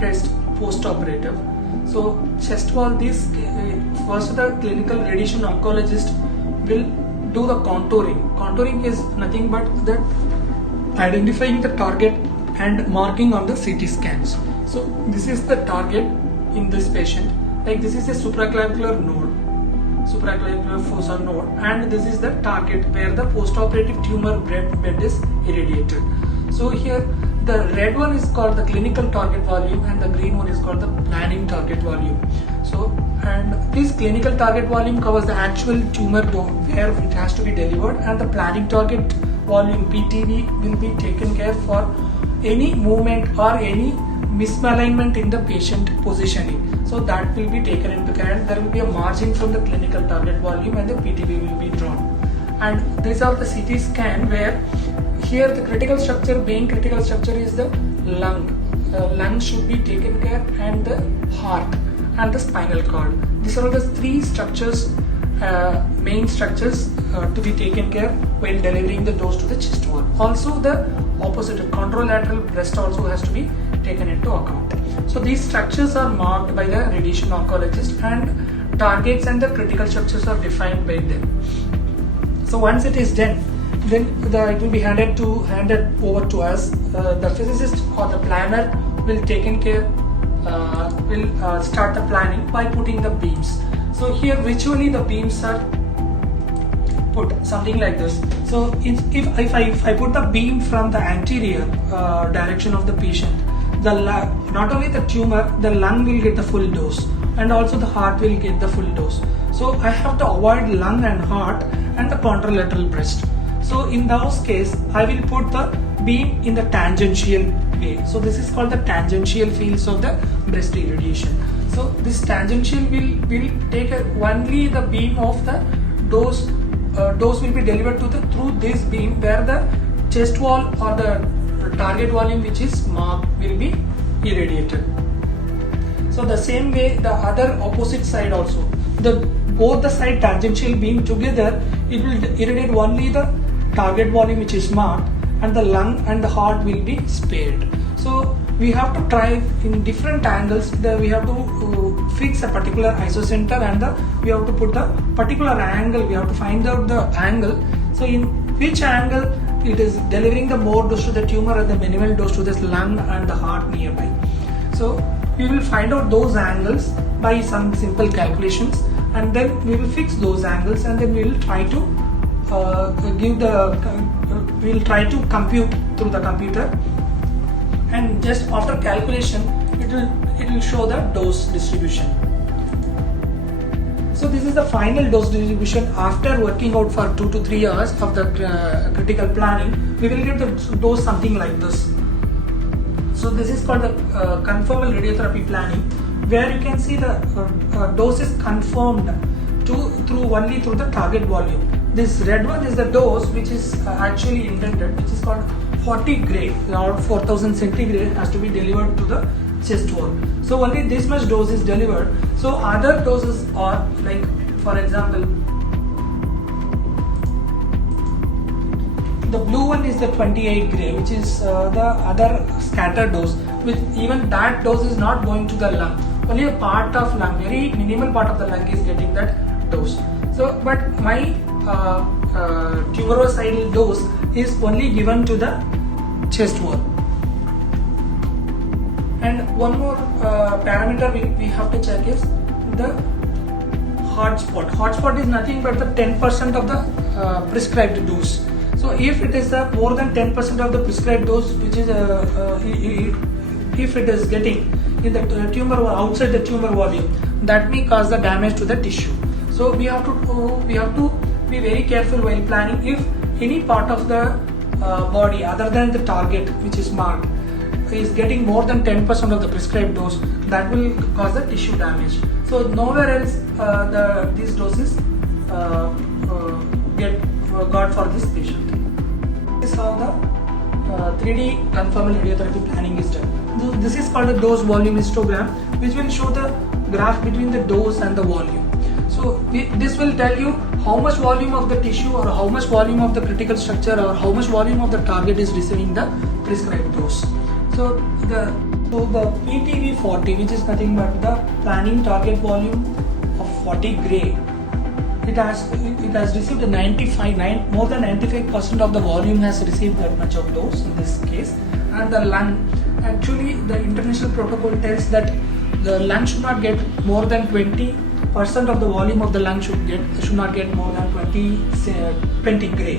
breast post-operative. So chest wall, this first the clinical radiation oncologist will do the contouring. Contouring is nothing but the identifying the target and marking on the CT scans. So this is the target in this patient. Like this is a supraclavicular node, supraclavicular fossa node, and this is the target where the post-operative tumor bed is irradiated. So here the red one is called the clinical target volume and the green one is called the planning target volume. So, and this clinical target volume covers the actual tumor where it has to be delivered, and the planning target volume PTV will be taken care for any movement or any misalignment in the patient positioning. So that will be taken into care. There will be a margin from the clinical target volume and the PTV will be drawn. And these are the CT scan where here the critical structure, main critical structure is the lung. Lung should be taken care, and the heart and the spinal cord. These are the three structures, main structures to be taken care while delivering the dose to the chest wall. Also the opposite contralateral breast also has to be taken into account. So these structures are marked by the radiation oncologist and targets and the critical structures are defined by them. So once it is done, then it will be handed over to us. The physicist or the planner will start the planning by putting the beams. So here visually the beams are put something like this. So if I put the beam from the anterior direction of the patient, not only the tumor, the lung will get the full dose and also the heart will get the full dose. So I have to avoid lung and heart and the contralateral breast. So in those case, I will put the beam in the tangential way. So this is called the tangential fields of the breast irradiation. So this tangential will take only the beam of the dose. Dose will be delivered through this beam where the chest wall or the target volume which is marked will be irradiated. So the same way the other opposite side also, both the side tangential beam together, it will irradiate only the target volume which is marked, and the lung and the heart will be spared. So we have to try in different angles. We have to fix a particular isocenter, and we have to put the particular angle. We have to find out the angle. So in which angle it is delivering the more dose to the tumor and the minimal dose to this lung and the heart nearby. So we will find out those angles by some simple calculations, and then we will fix those angles, and then we will try to compute through the computer, and just after calculation it will show the dose distribution. So this is the final dose distribution after working out for 2 to 3 hours of the critical planning. We will get the dose something like this. So this is called the conformal radiotherapy planning, where you can see the dose is confirmed only through the target volume. This red one is the dose which is actually intended, which is called 40 gray or 4000 centigrade, has to be delivered to the chest wall. So only this much dose is delivered. So other doses are like, for example, the blue one is the 28 gray, which is the other scattered dose, which even that dose is not going to the lung. Only a part of lung, very minimal part of the lung is getting that dose. So, but my tumorocidal dose is only given to the chest wall. And one more parameter we have to check is the hotspot. Hotspot is nothing but the 10% of the prescribed dose. So if it is more than 10% of the prescribed dose, which is if it is getting in the tumor or outside the tumor volume, that may cause the damage to the tissue. So we have to be very careful while planning. If any part of the body other than the target which is marked is getting more than 10% of the prescribed dose, that will cause the tissue damage. So nowhere else these doses get got for this patient. This is how the 3D conformal radiotherapy planning is done. This is called the dose volume histogram, which will show the graph between the dose and the volume. So this will tell you how much volume of the tissue or how much volume of the critical structure or how much volume of the target is receiving the prescribed dose. So the So the PTV40, which is nothing but the planning target volume of 40 gray, it has received more than 95% of the volume has received that much of dose in this case. And the lung, actually the international protocol tells that the lung should not get more than 20% of the volume of the lung should not get more than 20 gray.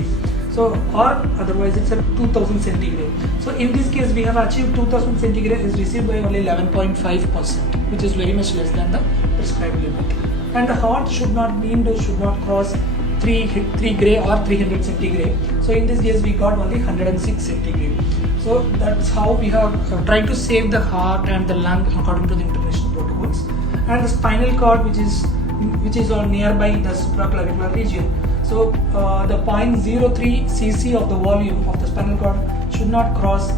So, or otherwise it's a 2000 centigrade. So in this case we have achieved 2000 centigrade is received by only 11.5%, which is very much less than the prescribed limit. And the heart should not cross 3 gray or 300 centigrade. So in this case we got only 106 centigrade. So that's how we have tried to save the heart and the lung according to the international protocols. And the spinal cord, which is on nearby the supraclavicular region. So the 0.03 cc of the volume of the spinal cord should not cross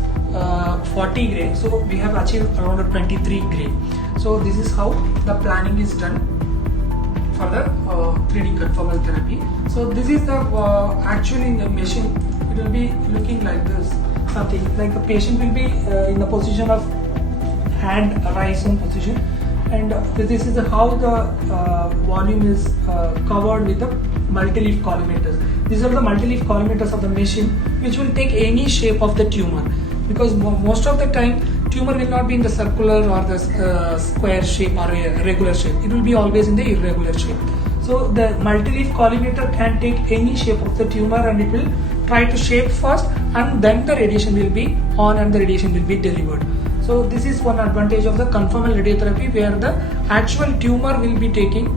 40 gray. So we have achieved around 23 gray. So this is how the planning is done for the 3D conformal therapy. So this is the actually in the machine it will be looking like this, something like the patient will be in the position of hand raised in position, and this is how the volume is covered with the multi-leaf collimators. These are the multi-leaf collimators of the machine, which will take any shape of the tumor, because most of the time tumor will not be in the circular or the square shape or a regular shape. It will be always in the irregular shape. So the multi-leaf collimator can take any shape of the tumor and it will try to shape first, and then the radiation will be on and the radiation will be delivered. So this is one advantage of the conformal radiotherapy, where the actual tumor will be getting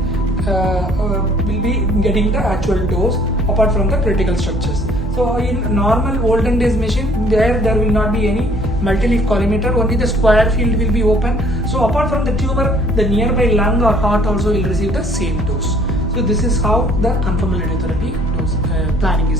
the actual dose apart from the critical structures. So in normal olden days machine, there will not be any multi-leaf collimator, only the square field will be open. So apart from the tumor, the nearby lung or heart also will receive the same dose. So this is how the conformal radiotherapy dose planning is